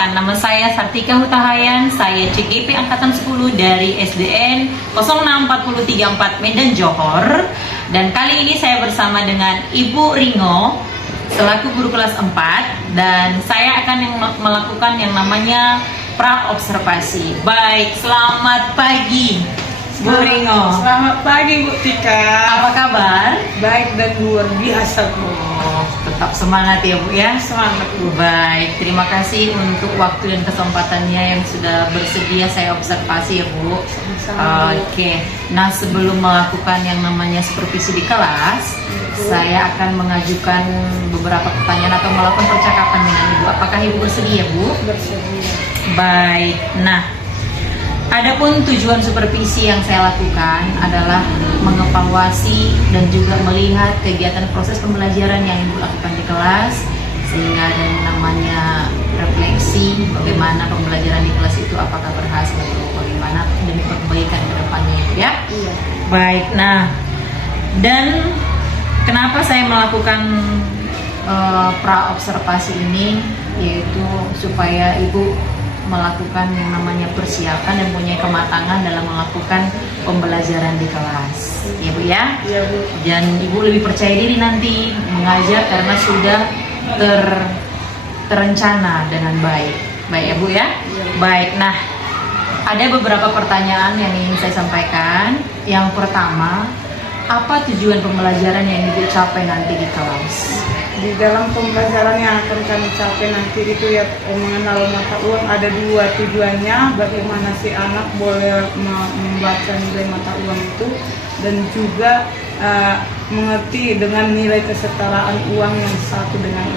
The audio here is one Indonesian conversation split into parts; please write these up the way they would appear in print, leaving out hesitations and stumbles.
Perkenalkan, nama saya Sartika Hutahayan, saya CGP Angkatan 10 dari SDN 06434 Medan Johor. Dan kali ini saya bersama dengan Ibu Ringo, selaku guru kelas 4. Dan saya akan melakukan yang namanya pra-observasi. Baik, selamat pagi Bu Ringo. Selamat pagi Bu Tika. Apa kabar? Baik dan luar biasa Bu. Tetap semangat ya Bu ya. Semangat Bu. Baik, terima kasih untuk waktu dan kesempatannya yang sudah bersedia saya observasi ya Bu. Sama-sama, Bu. Oke, nah sebelum melakukan yang namanya supervisi di kelas, saya akan mengajukan beberapa pertanyaan atau melakukan percakapan dengan Ibu. Apakah Ibu bersedia Bu? Bersedia. Baik, nah adapun tujuan supervisi yang saya lakukan adalah mengevaluasi dan juga melihat kegiatan proses pembelajaran yang Ibu lakukan di kelas, sehingga ada yang namanya refleksi bagaimana pembelajaran di kelas itu apakah berhasil atau bagaimana demi perbaikan ke depannya ya. Iya. Baik, nah dan kenapa saya melakukan pra-observasi ini, yaitu supaya Ibu melakukan yang namanya persiapan dan punya kematangan dalam melakukan pembelajaran di kelas ya Bu ya. Iya Bu. Dan Ibu lebih percaya diri nanti mengajar karena sudah terencana dengan baik ya Bu ya. Iya. Baik, nah ada beberapa pertanyaan yang ingin saya sampaikan. Yang pertama, apa tujuan pembelajaran yang Ibu capai nanti di kelas? Di dalam pembelajaran yang akan kami capai nanti itu ya mengenal mata uang, ada dua tujuannya. Bagaimana si anak boleh membaca nilai mata uang itu, dan juga mengerti dengan nilai kesetaraan uang yang satu dengan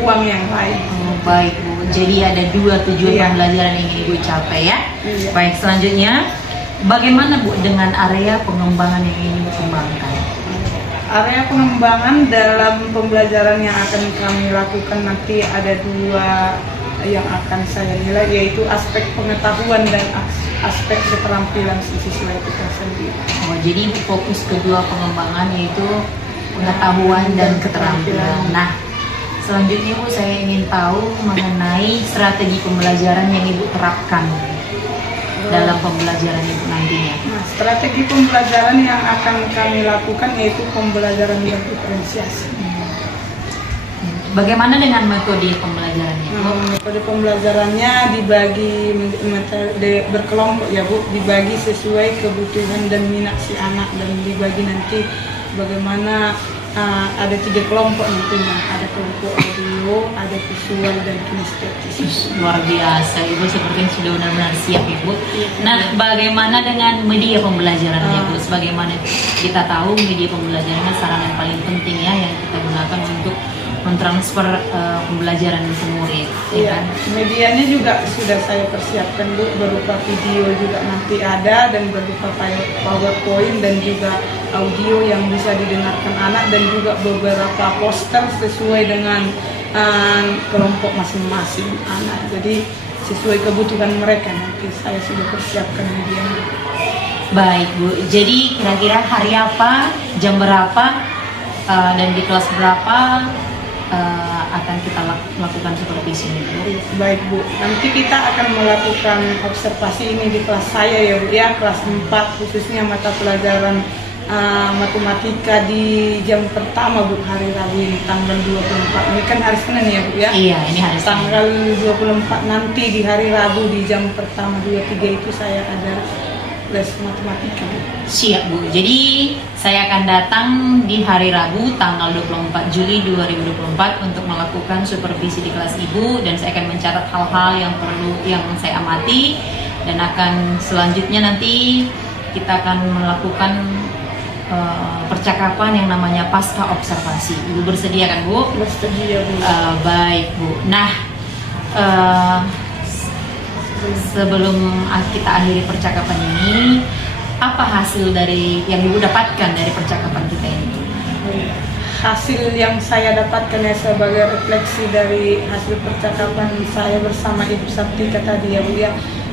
uang yang lain. Oh, baik Bu, jadi ada dua tujuan Iya. pembelajaran yang ingin Ibu capai ya. Iya. Baik, selanjutnya bagaimana Bu dengan area pengembangan yang ingin Ibu kembangkan? Area pengembangan dalam pembelajaran yang akan kami lakukan nanti ada dua yang akan saya nilai, yaitu aspek pengetahuan dan aspek keterampilan si siswa itu sendiri. Oh, jadi fokus kedua pengembangan yaitu pengetahuan dan keterampilan. Nah, selanjutnya Bu, saya ingin tahu mengenai strategi pembelajaran yang Ibu terapkan dalam pembelajaran Ibu nantinya. Nah, strategi pembelajaran yang akan kami lakukan yaitu pembelajaran yang diferensiasi. Bagaimana dengan metode pembelajarannya Bu? Metode pembelajarannya dibagi metode berkelompok ya Bu, dibagi sesuai kebutuhan dan minat si anak, dan dibagi nanti bagaimana ada 3 kelompok nantinya, ada kelompok audio, ada visual dan kinestetis. Luar biasa, Ibu sepertinya sudah benar-benar siap Ibu. Nah, bagaimana dengan media pembelajarannya Bu? Sebagaimana kita tahu media pembelajarannya sarana yang paling penting ya, yang kita gunakan untuk mentransfer pembelajaran di murid, ya Iya, kan? medianya juga sudah saya persiapkan Bu, berupa video juga nanti ada, dan berupa PowerPoint dan juga audio yang bisa didengarkan anak, dan juga beberapa poster sesuai dengan kelompok masing-masing anak. Jadi sesuai kebutuhan mereka nanti saya sudah persiapkan medianya. Baik Bu, jadi kira-kira hari apa, jam berapa, dan di kelas berapa akan kita lakukan supervisi ini Bu? Baik Bu, nanti kita akan melakukan observasi ini di kelas saya ya Bu ya, kelas 4, khususnya mata pelajaran matematika di jam pertama Bu, hari Rabu ini tanggal 24. Ini kan hari Senin ya Bu ya? Iya, ini hari Senin. Tanggal 24 nanti di hari Rabu di jam pertama 23 itu saya ada les matematika Bu. Siap Bu, jadi saya akan datang di hari Rabu tanggal 24 Juli 2024 untuk melakukan supervisi di kelas Ibu, dan saya akan mencatat hal-hal yang perlu yang saya amati, dan akan selanjutnya nanti kita akan melakukan percakapan yang namanya pasca observasi. Ibu bersedia kan Bu? Bersedia Bu. Baik Bu. Nah, sebelum kita akhiri percakapan ini, apa hasil dari yang Ibu dapatkan dari percakapan kita ini? Hasil yang saya dapatkan ya sebagai refleksi dari hasil percakapan saya bersama Ibu Sartika tadi ya Bu ya,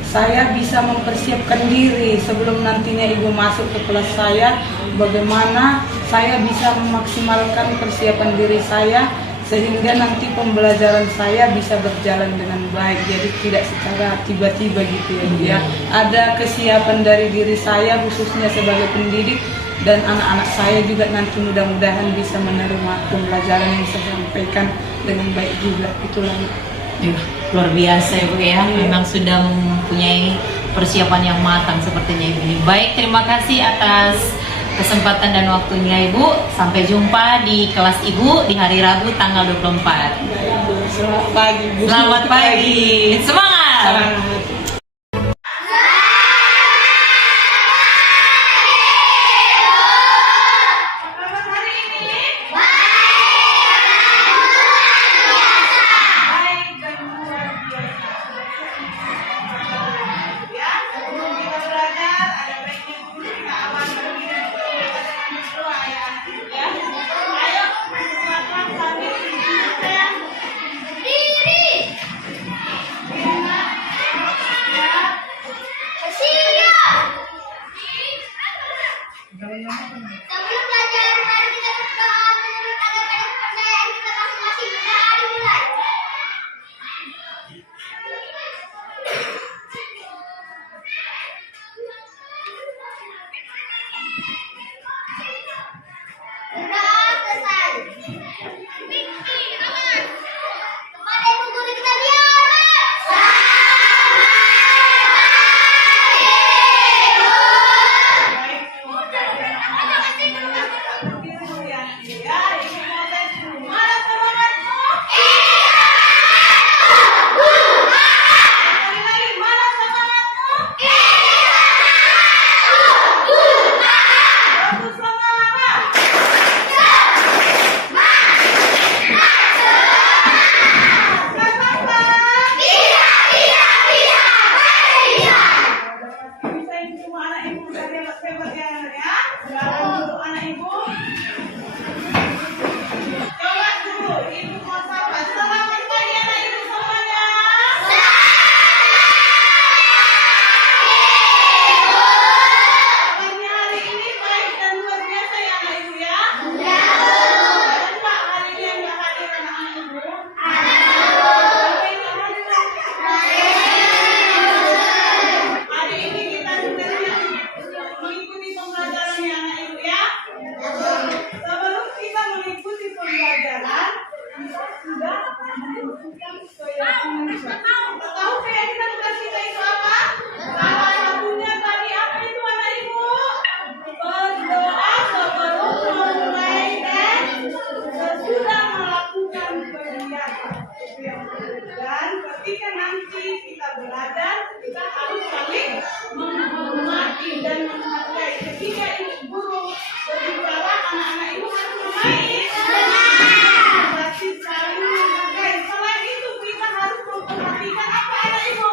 saya bisa mempersiapkan diri sebelum nantinya Ibu masuk ke kelas saya, bagaimana saya bisa memaksimalkan persiapan diri saya sehingga nanti pembelajaran saya bisa berjalan dengan baik, jadi tidak secara tiba-tiba gitu ya Bu ya. Ada kesiapan dari diri saya khususnya sebagai pendidik, dan anak-anak saya juga nanti mudah-mudahan bisa menerima pembelajaran yang saya sampaikan dengan baik juga. Itulah. Luar biasa ya Bu ya, memang sudah mempunyai persiapan yang matang sepertinya Ibu ini. Baik, terima kasih atas kesempatan dan waktunya Ibu. Sampai jumpa di kelas Ibu di hari Rabu tanggal 24. Selamat pagi Bu. Selamat pagi, semangat! Semangat. Sebelum pelajaran mari kita berdoa menurut agama dan kepercayaan kita masing-masing. Doa dimulai. Berdoa selesai. Kepada ibu guru kita tahu keyakinan kita itu apa? Salah satunya tadi apa itu anak ibu? Berdoa sebelum memulai dan sesudah melakukan kegiatan. Dan ketika nanti kita belajar, kita harus saling menghormati dan menghargai. Ketika ibu guru berbicara, anak-anak ibu harus bermain. Berarti saling menghargai. Selain itu kita harus memperhatikan apa anak ibu?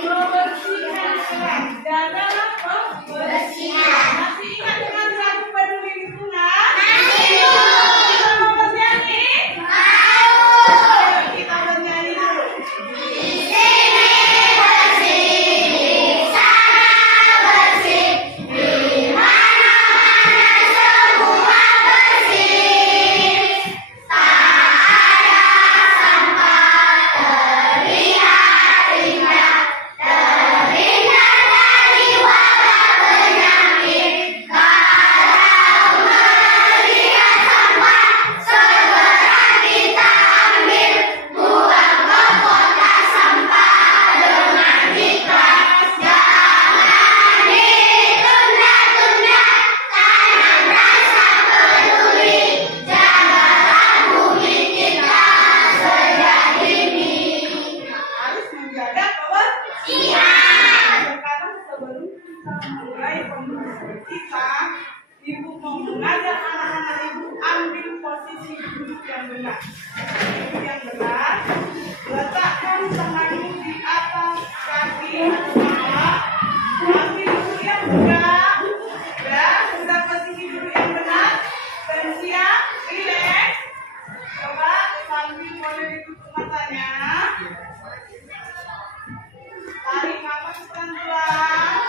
Membersihkan kelas. Jagalah kebersihan. Masih ingat dengan lagu peduli lingkungan? Kita mau bernyanyi? Ayo kita bernyanyi dulu. Harus menjaga kebersihan. Sekarang sebelum kita mulai pembahasan kita, ibu mau mengajak anak-anak ibu ambil posisi duduk yang benar. Duduk yang benar, letakkan tanganmu di atas kaki kepala, ambil duduk yang tegak. Ya, sudah posisi duduk yang benar dan siap, rileks. Coba sambil boleh ditutup matanya. Tarik nafas pelan-pelan.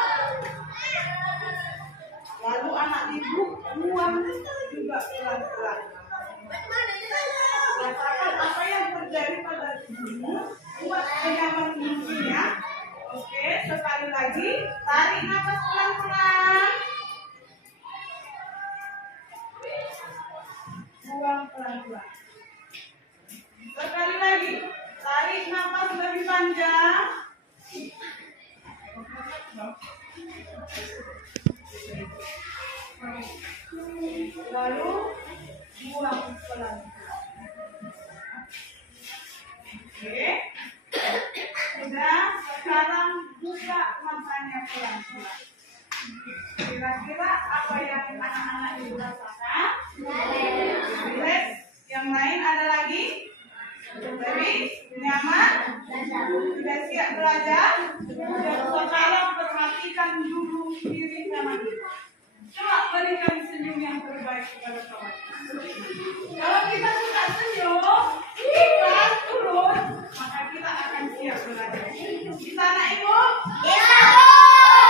Lalu anak ibu buang juga pelan-pelan. Tarik nafas pelan-pelan. Buang pelan-pelan. Sekali lagi. Tarik nafas lebih panjang. Lalu buang pelan-pelan. Oke. Sudah, sekarang buka matanya pelan-pelan. Kira-kira apa yang anak-anak ibu rasakan? Relax. Yang lain ada lagi? Lebih nyaman? Sudah siap belajar? Sekarang perhatikan dulu diri kanan. Coba berikan senyum yang terbaik kepada kawan. Kalau kita suka senyum, ikhlas turun, maka kita akan siap belajar. Bisa anak ibu?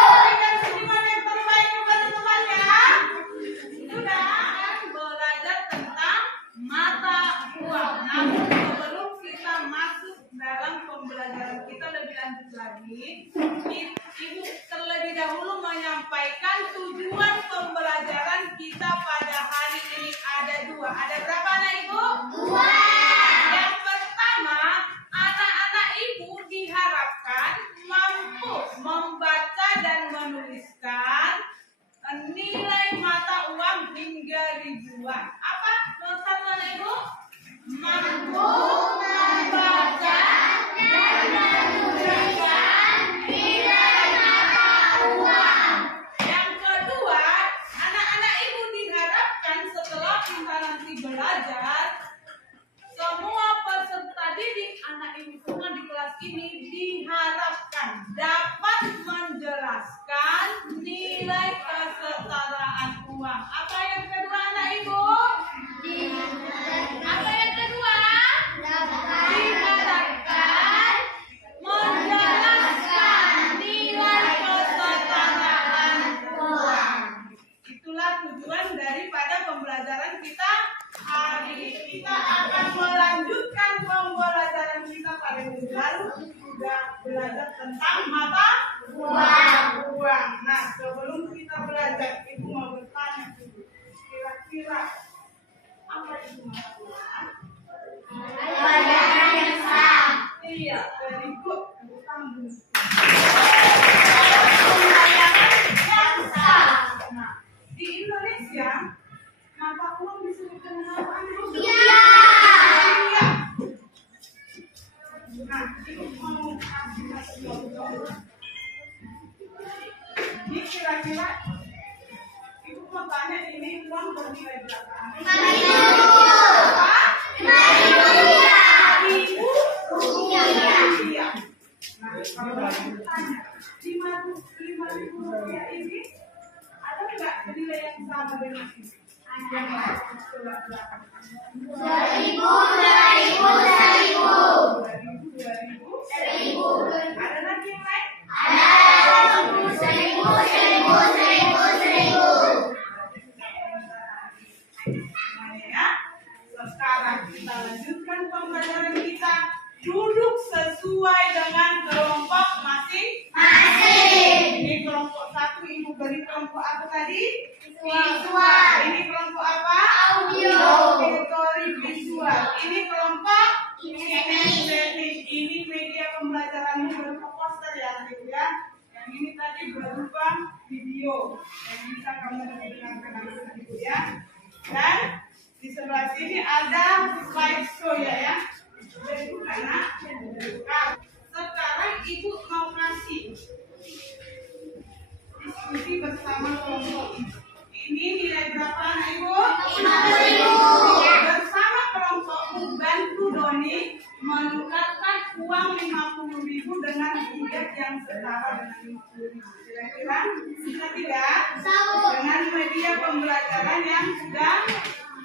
Berikan senyuman yang terbaik kepada temannya. Sudah akan belajar tentang mata uang. Namun sebelum kita masuk dalam pembelajaran kita lebih lanjut lagi, ibu terlebih dahulu menyampaikan tujuan pembelajaran kita pada hari ini ada 2. Ada berapa anak ibu? 2. Yang pertama, anak-anak ibu diharapkan mampu membaca dan menuliskan nilai mata uang hingga ribuan. Apa maksud anak ibu? Mampu membaca dan menuliskan nilai mata uang. Yang kedua, anak-anak ibu diharapkan setelah kita nanti belajar, semua peserta didik anak ibu semua di kelas ini diharapkan dapat menjelaskan nilai kesetaraan uang. Apa yang kedua anak ibu? Apa yang kedua? Diharapkan menjelaskan nilai kesetaraan uang. Itulah tujuan daripada pembelajaran kita hari ini. Kita akan melanjutkan pembelajaran kita pada minggu lalu. Sudah belajar tentang mata uang. Nah, sebelum kita belajar, ibu mau bertanya dulu. Kira-kira apa itu mata uang? Pelajaran yang sah. Iya, very good. Tepuk tangan. Nah, di Indonesia mata uang disebutkan dengan apa? Iya. Nah, ibu mau kasih satu contoh. Ini kira-kira ibu mau tanya ini uang bernilai berapa? Rupiah. Nah, kalau ibu tanya 5.000 rupiah ini ada nggak nilai yang sama dengan ini? Ada. Coba belakang. 2.000. 2.000. Ada lagi yang lain? Ada 1.000. Ya. Sekarang kita lanjutkan pembelajaran kita. Duduk sesuai dengan kelompok masing-masing. Ini kelompok 1 ibu beri kelompok apa tadi? Visual. Ini kelompok apa? Audio. Auditory visual. Ini kelompok kinesthetik. Ini media pembelajaranmu berupa poster ya, ibu ya. Yang ini tadi berupa video yang bisa kamu dengarkan langsung ibu ya. Dan di sebelah sini ada slideshow ya. Sekarang ibu mau kasih diskusi bersama kelompok. Ini nilai berapa anak ibu? 50.000. Bersama kelompokmu bantu Doni menukarkan uang 50.000 dengan tiket yang setara dengan 50.000. Kira-kira bisa tidak? Dengan media pembelajaran yang sudah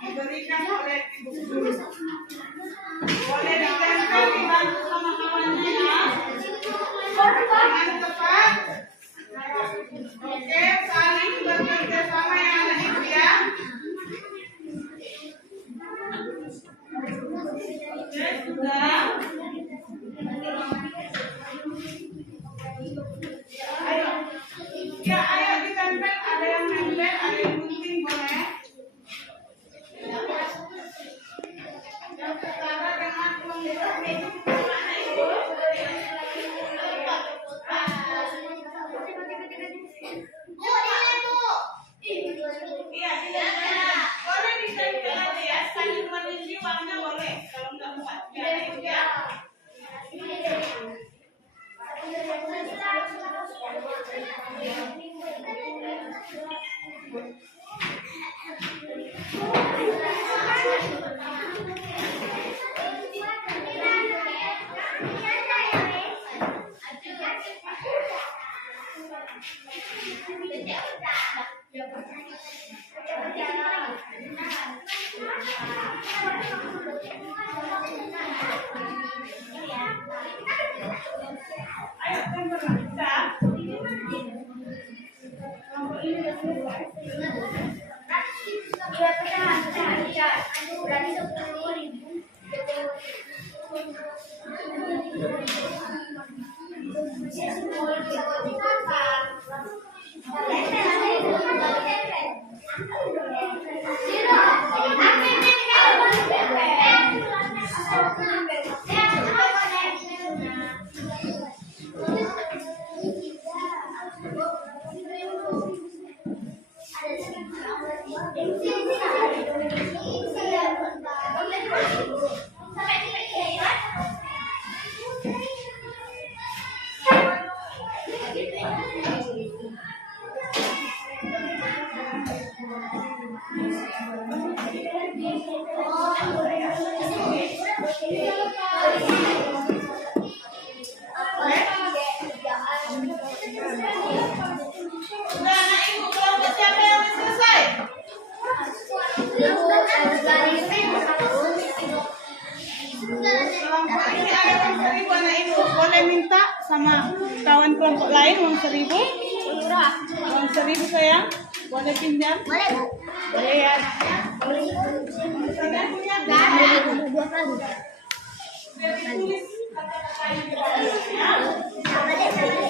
diberikan oleh ibu guru. Boleh ditempel dibantu sama kawannya ya. Dengan tepat. Oke, saling bekerja sama ya anak ibu ya. Oke, sudah. Ayo. Ayo teman-teman kita. Kelompok ini sudah selesai. Sudah anak ibu kelompok siapa yang sudah selesai? Kelompok ini ada uang 1.000 anak ibu. Boleh minta sama kawan kelompok lain uang 1.000? Uang 1.000 sayang. Boleh pinjam? Boleh ya. Kalian punya kan? Sudah ditulis kata-katanya.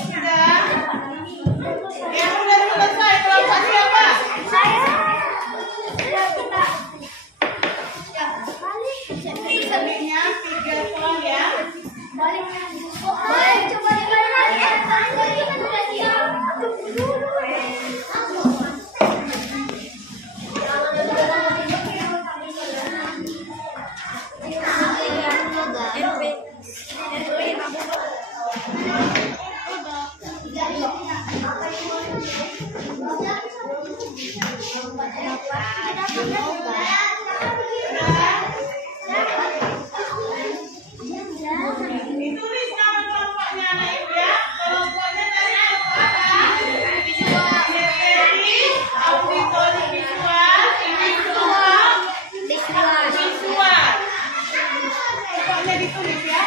Sudah. Yang sudah selesai kelompok siapa? Sebenarnya 3 tolong ya. Ditulis nama kelompoknya anak ibu ya. Kelompoknya dari kelompok apa? Materi, auditori visual, ini kelompok visual. Pokoknya ditulis ya.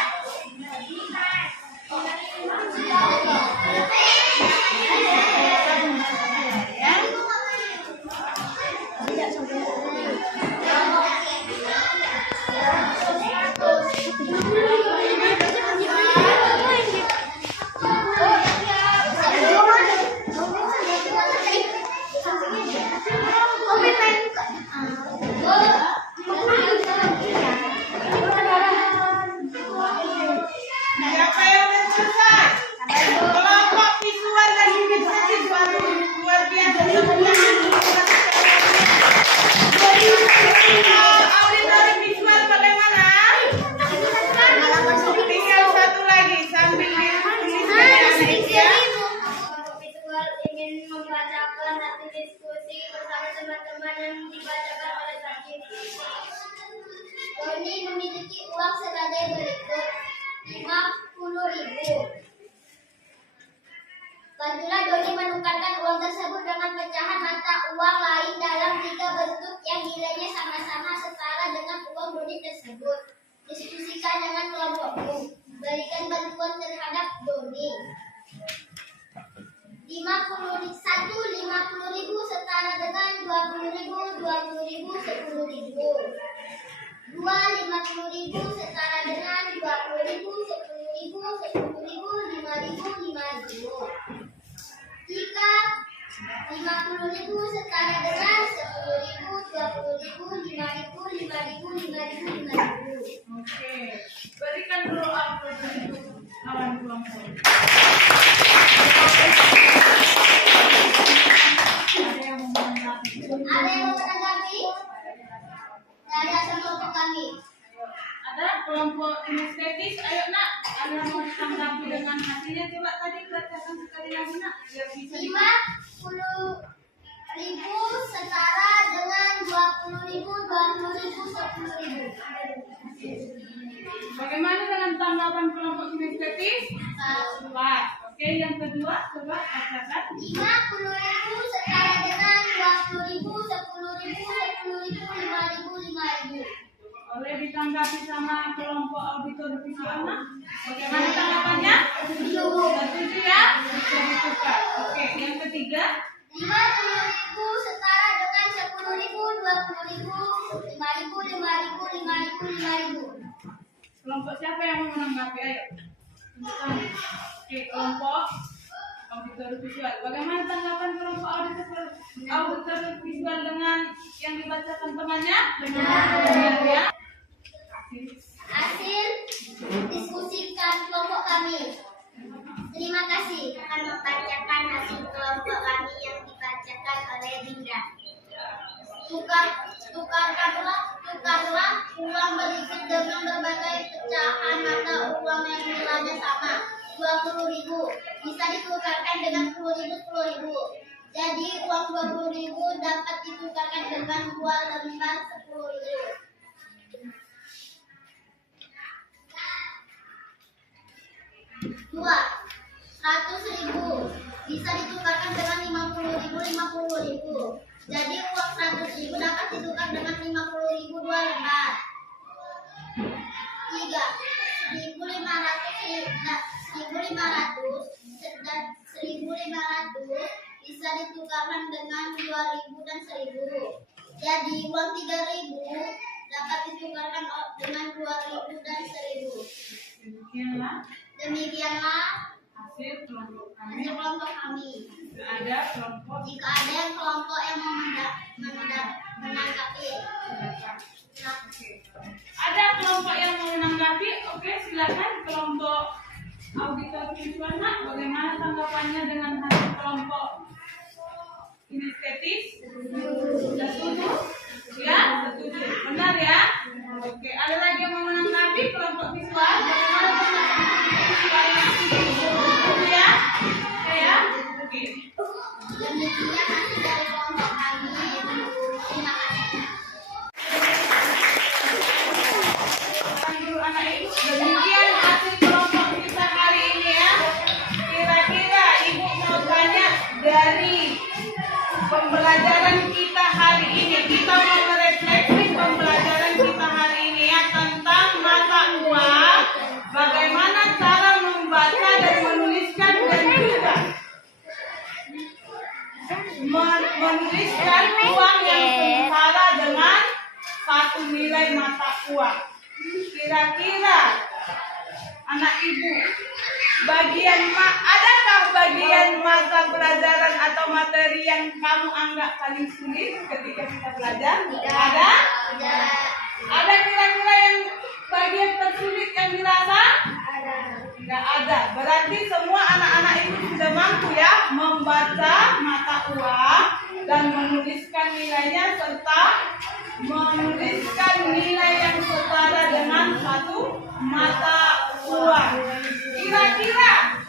Siapa yang sudah selesai? Kelompok visual dan kinesthesis luar biasa semuanya. Auditori visual bagaimana? Tinggal satu lagi sambil ditulis ya. Ingin membacakan hasil diskusi bersama teman-teman yang dibacakan oleh Sakit. Doni memiliki uang sebagai berikut 50.000. Bantulah Doni menukarkan uang tersebut dengan pecahan mata uang lain dalam 3 bentuk yang nilainya sama-sama setara dengan uang Doni tersebut. Diskusikan dengan kelompokmu. Berikan bantuan terhadap Doni. 50.000 setara dengan 20.000, 10.000. 2 50.000 setara dengan 20.000, 10.000, 5.000. 3 50.000 setara dengan 10.000, 20.000, 5.000. Oke. Berikan doa untuk kawan kelompok. Ada yang mau menanggapi? Ada yang mau menanggapi? Dari hasil kelompok kami. Ada kelompok kinestetis, ayo nak. Ada yang mau ditanggapi dengan hasilnya? Coba tadi bacakan sekali lagi nak, biar bisa 50.000 setara dengan 20.000, 10.000. Bagaimana dengan tanggapan kelompok kinestetis? Pas. Oke. Oke, yang kedua coba bacakan. 50.000 setara dengan 20.000, 10.000, 10.000, 5.000, 5.000. Boleh ditanggapi sama kelompok auditor visual, Nak? Bagaimana tanggapannya? Setuju ya? Bisa ditukar. Oke, yang ketiga. 50.000 setara dengan 10.000, 20.000, 5.000, 5.000, 5.000, 5.000. Kelompok siapa yang mau menanggapi? Ayo. Tunjukkan. Oke, kelompok auditor visual. Bagaimana tanggapan kelompok auditor visual dengan yang dibacakan temannya? Benar ya. Hasil diskusikan kelompok kami. Terima kasih akan membacakan hasil kelompok kami yang dibacakan oleh Bindra. Tukarlah uang berikut dengan berbagai pecahan mata uang yang nilainya sama. 20.000 bisa ditukarkan dengan 10.000, 10.000. Jadi uang 20.000 dapat ditukarkan dengan 2 lembar 10.000. 2. 100.000 bisa ditukarkan dengan 50.000, 50.000. Jadi uang 100.000 dapat ditukar dengan 50.000 2 lembar. 3. 1.500 dan 1.500 bisa ditukarkan dengan 2.000 dan 1.000. Jadi uang 3.000 dapat ditukarkan dengan 2.000 dan 1.000. Demikianlah Hasil kelompok kami. Jika ada yang kelompok yang menanggapi. Ada kelompok yang mau menanggapi? Oke, silakan kelompok auditor visual, Nak. Bagaimana tanggapannya dengan hasil kelompok kinestetis? Sudah setuju? Ya, setuju. Benar ya? Oke, ada lagi yang mau menanggapi kelompok visual? Bagaimana tanggapan visualnya? Setuju ya? Oke ya? Oke. Demikian hasil dari kelompok kami. Terima kasih. Anak ibu, demikian hasil kelompok kita hari ini ya. Kira-kira ibu mau tanya dari pembelajaran kita hari ini. Kita mau merefleksi pembelajaran kita hari ini ya tentang mata uang. Bagaimana cara membaca dan menuliskan dan juga menuliskan uang yang setara dengan satu nilai mata uang. Kira-kira anak ibu, adakah bagian mata pelajaran atau materi yang kamu anggap paling sulit ketika kita belajar? Ada? Ada kira-kira yang bagian tersulit yang dirasa? Tidak ada. Berarti semua anak-anak ibu sudah mampu ya membaca mata uang dan menuliskan nilainya serta menuliskan nilai yang setara dengan satu mata uang. Kira-kira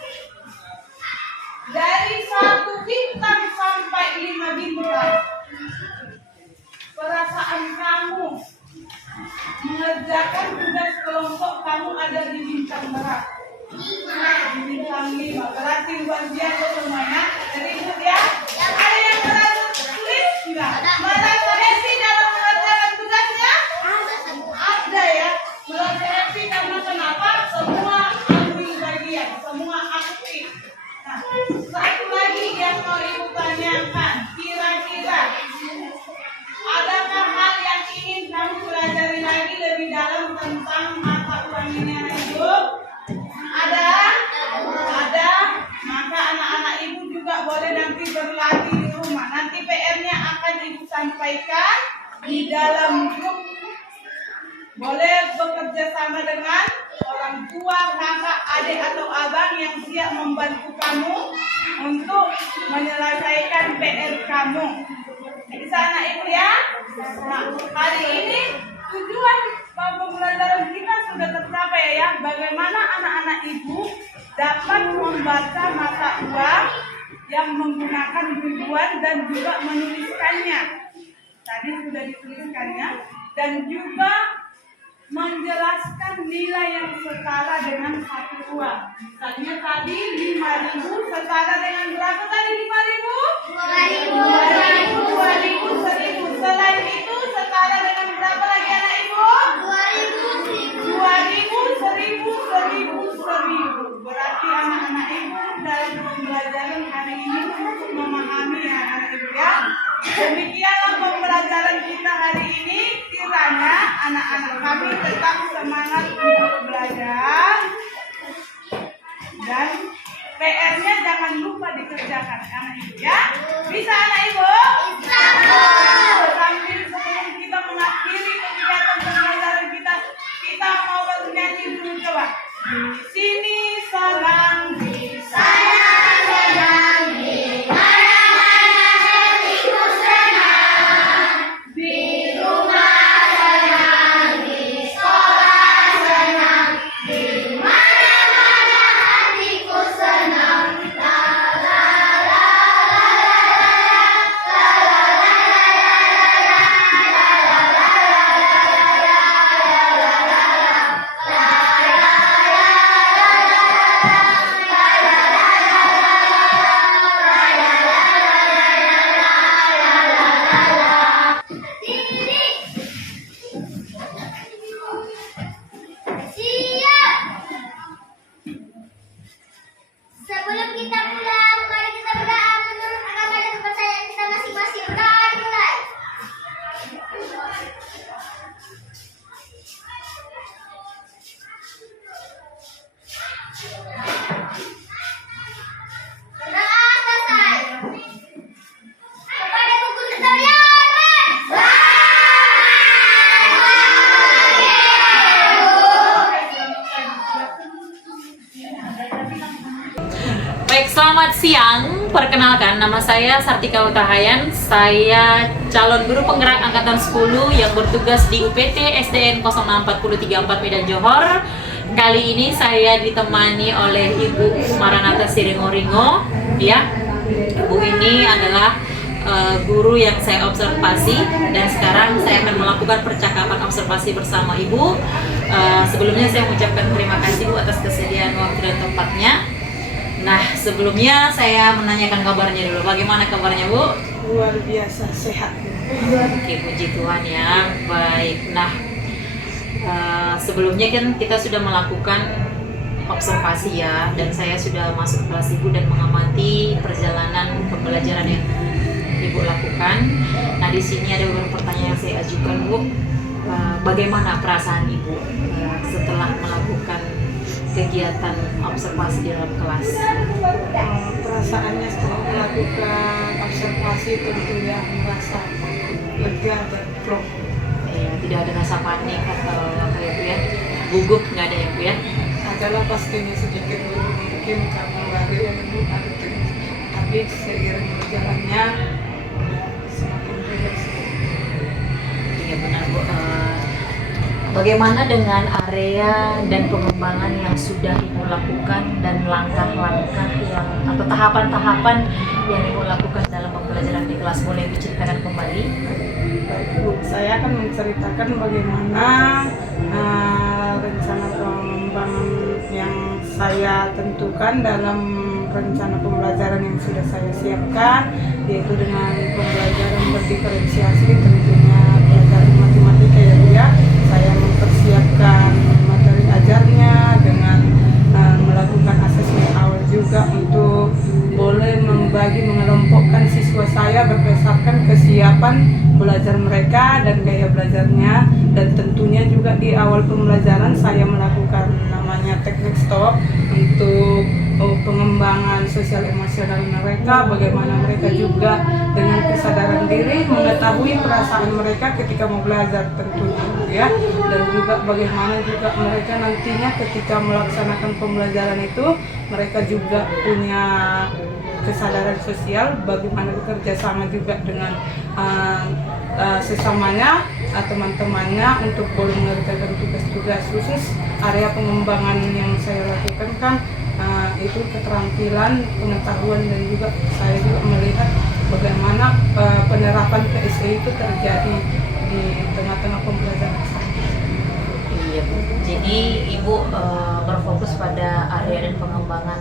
dari 1 bintang sampai 5 bintang, perasaan kamu mengerjakan tugas kelompok kamu ada di bintang berapa? Di bintang 5. Berarti luar biasa semuanya. Jadi itu ya. Ada yang merasa sulit? Tidak. Merasa happy dalam mengerjakan tugasnya? Ada ya. Merasa happy karena kenapa? Semua ambil bagian, semua aktif. Nah, satu lagi yang mau ibu tanyakan, kira-kira adakah hal yang ingin kamu pelajari lagi lebih dalam tentang mata uang ini, anak ibu? Ada? Ada. Maka anak-anak ibu juga boleh nanti berlatih di rumah. Nanti PR-nya akan ibu sampaikan di dalam grup. Boleh bekerja sama dengan orang tua, kakak, adik atau abang yang siap membantu kamu untuk menyelesaikan PR kamu. Bisa anak ibu ya? Nah, hari ini tujuan pembelajaran kita sudah tercapai ya. Bagaimana anak-anak ibu dapat membaca mata uang yang menggunakan biduan dan juga menuliskannya. Tadi sudah dituliskannya dan juga menjelaskan nilai yang setara dengan satu uang. Misalnya tadi 5.000 setara dengan berapa tadi 5.000? 2.000, 1.000. Selain itu setara dengan berapa lagi anak ibu? 2.000, 1.000, 1.000. Berarti anak-anak ibu dalam pembelajaran hari ini untuk memahami ya anak ibu ya. Demikianlah pembelajaran kita hari ini. Kiranya anak-anak kami tetap semangat untuk belajar dan PR-nya jangan lupa dikerjakan anak ibu ya. Bisa anak ibu? Bisa. Sambil sebelum kita mengakhiri kegiatan pembelajaran kita, kita mau bernyanyi dulu coba. Di sini sarang, di sana sarang, di mana-mana hatiku senang, di rumah senang, di sekolah senang, di mana-mana hatiku senang. La la la la la Siap. Sebelum kita pulang, mari kita berdoa menurut agama dan kepercayaan kita masing-masing. Berdoa dimulai. Berdoa selesai. Kepada guru sekalian. Baik, selamat siang. Perkenalkan, nama saya Sartika Utahayan. Saya calon guru penggerak angkatan 10 yang bertugas di UPT SDN 06434 Medan Johor. Kali ini saya ditemani oleh Ibu Maranatha Siringo-Ringo. Ya, Ibu ini adalah guru yang saya observasi dan sekarang saya akan melakukan percakapan observasi bersama Ibu. Sebelumnya saya mengucapkan terima kasih Bu atas kesediaan waktu dan tempatnya. Nah, sebelumnya saya menanyakan kabarnya dulu. Bagaimana kabarnya, Bu? Luar biasa sehat. Oke, puji Tuhan ya. Baik. Nah, sebelumnya kan kita sudah melakukan observasi ya, dan saya sudah masuk kelas Ibu dan mengamati perjalanan pembelajaran yang Ibu lakukan. Nah, di sini ada beberapa pertanyaan yang saya ajukan, Bu. Bagaimana perasaan Ibu setelah melakukan kegiatan observasi di dalam kelas? Perasaannya setelah melakukan observasi tentu ya merasa lega dan plong. Ya, tidak ada rasa panik atau apa ya Bu ya? Gugup nggak ada ya Bu ya? Adalah pastinya sedikit mungkin karena baru yang baru tapi seiring berjalannya semakin rileks. Iya benar Bu. Bagaimana dengan area dan pengembangan yang sudah Ibu lakukan dan langkah-langkah yang atau tahapan-tahapan yang Ibu lakukan dalam pembelajaran di kelas, boleh diceritakan kembali? Baik Bu, saya akan menceritakan bagaimana rencana pengembangan yang saya tentukan dalam rencana pembelajaran yang sudah saya siapkan, yaitu dengan pembelajaran berdiferensiasi, tentunya pelajaran matematika ya Bu ya. Saya mempersiapkan materi ajarnya dengan melakukan asesmen awal juga untuk boleh mengelompokkan siswa saya berdasarkan kesiapan belajar mereka dan gaya belajarnya, dan tentunya juga di awal pembelajaran saya melakukan namanya teknik stop untuk pengembangan sosial emosional mereka, bagaimana mereka juga dengan kesadaran diri mengetahui perasaan mereka ketika mau belajar tentunya ya, dan juga bagaimana juga mereka nantinya ketika melaksanakan pembelajaran itu mereka juga punya kesadaran sosial, bagaimana bekerja sama juga dengan sesamanya, teman-temannya untuk boleh mengerjakan tugas-tugas khusus. Area pengembangan yang saya lakukan kan itu keterampilan, pengetahuan, dan juga saya juga melihat bagaimana penerapan PSE itu terjadi di tengah-tengah pembelajaran saya. Iya Bu. Jadi Ibu berfokus pada area dan pengembangan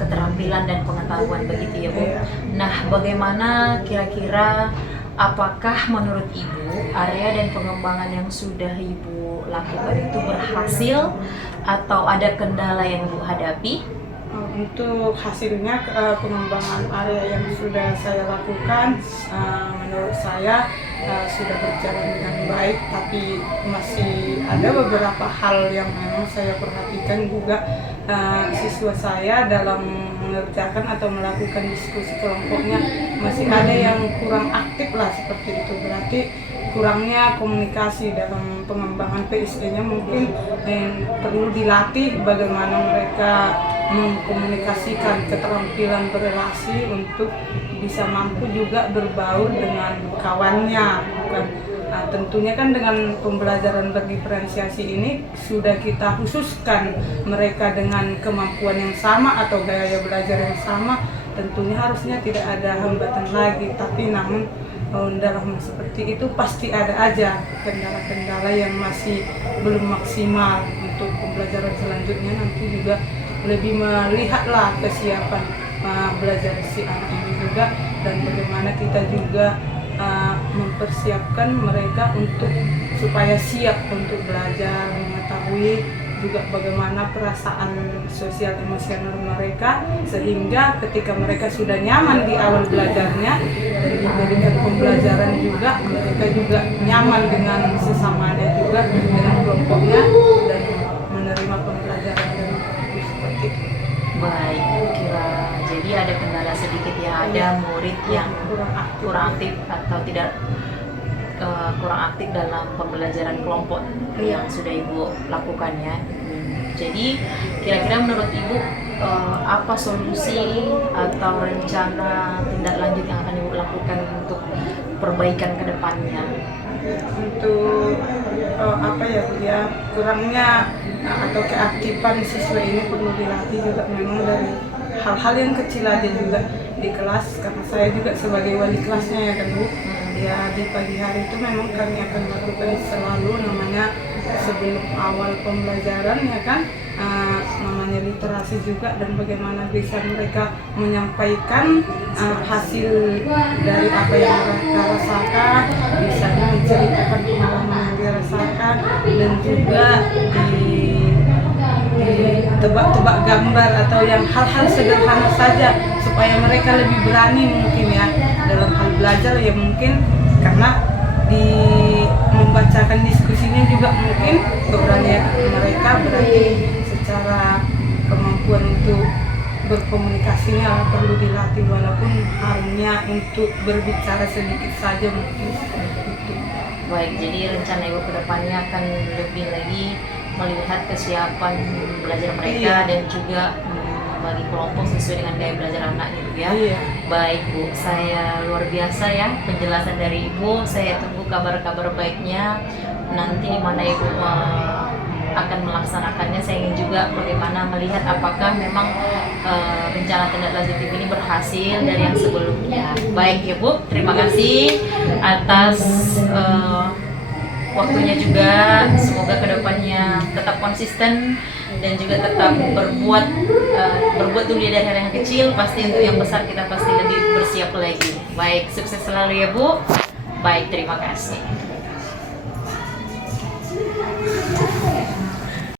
keterampilan dan pengetahuan begitu ya Bu. Iya. Nah, bagaimana kira-kira apakah menurut Ibu area dan pengembangan yang sudah Ibu lakukan itu berhasil atau ada kendala yang Ibu hadapi? Untuk hasilnya pengembangan area yang sudah saya lakukan menurut saya sudah berjalan dengan baik, tapi masih ada beberapa hal yang memang saya perhatikan juga. Siswa saya dalam mengerjakan atau melakukan diskusi kelompoknya masih ada yang kurang aktif lah, seperti itu. Berarti kurangnya komunikasi dalam pengembangan PSD-nya mungkin perlu dilatih bagaimana mereka mengkomunikasikan keterampilan berrelasi untuk bisa mampu juga berbaur dengan kawannya, bukan. Nah, tentunya kan dengan pembelajaran berdiferensiasi ini sudah kita khususkan mereka dengan kemampuan yang sama atau gaya belajar yang sama, tentunya harusnya tidak ada hambatan lagi. Tapi namun dalam seperti itu pasti ada aja kendala-kendala yang masih belum maksimal. Untuk pembelajaran selanjutnya nanti juga lebih melihatlah kesiapan belajar si anak ini juga, dan bagaimana kita juga mempersiapkan mereka untuk supaya siap untuk belajar, mengetahui juga bagaimana perasaan sosial emosional mereka, sehingga ketika mereka sudah nyaman di awal belajarnya dan diberikan pembelajaran juga, mereka juga nyaman dengan sesamanya juga, dengan kelompoknya, dan menerima pembelajaran dari guru seperti itu. Baik, jadi ada kendala sedikit ya, ada murid yang kurang aktif atau tidak kurang aktif dalam pembelajaran kelompok yang sudah Ibu lakukan ya. Jadi kira-kira menurut Ibu apa solusi atau rencana tindak lanjut yang akan Ibu lakukan untuk perbaikan ke depannya? Untuk apa ya Bu ya, kurangnya atau keaktifan siswa ini perlu dilatih juga memang dari hal-hal yang kecil aja juga di kelas, karena saya juga sebagai wali kelasnya ya kan Bu. Ya, di pagi hari itu memang kami akan lakukan selalu namanya sebelum awal pembelajaran ya kan, namanya literasi juga, dan bagaimana bisa mereka menyampaikan hasil dari apa yang mereka rasakan, bisa menceritakan pengalaman yang dirasakan, dan juga tebak-tebak gambar atau yang hal-hal sederhana saja supaya mereka lebih berani mungkin ya dalam hal belajar ya, mungkin karena di membacakan diskusinya juga mungkin keberanian mereka berarti secara kemampuan untuk berkomunikasinya perlu dilatih, walaupun hanya untuk berbicara sedikit saja mungkin seperti itu. Baik, jadi rencana Ibu ke depannya akan lebih lagi melihat kesiapan belajar mereka dan juga bagi kelompok sesuai dengan gaya belajar anak gitu ya. Iya. Baik Bu, saya luar biasa ya penjelasan dari Ibu. Saya tunggu kabar-kabar baiknya nanti di mana Ibu akan melaksanakannya. Saya ingin juga bagaimana melihat apakah memang rencana tindak lanjut ini berhasil dari yang sebelumnya. Baik ya Bu, terima kasih atas waktunya juga. Semoga kedepannya tetap konsisten dan juga tetap berbuat dulu dari hal yang kecil, pasti untuk yang besar kita pasti lebih bersiap lagi. Baik, sukses selalu ya Bu. Baik, terima kasih.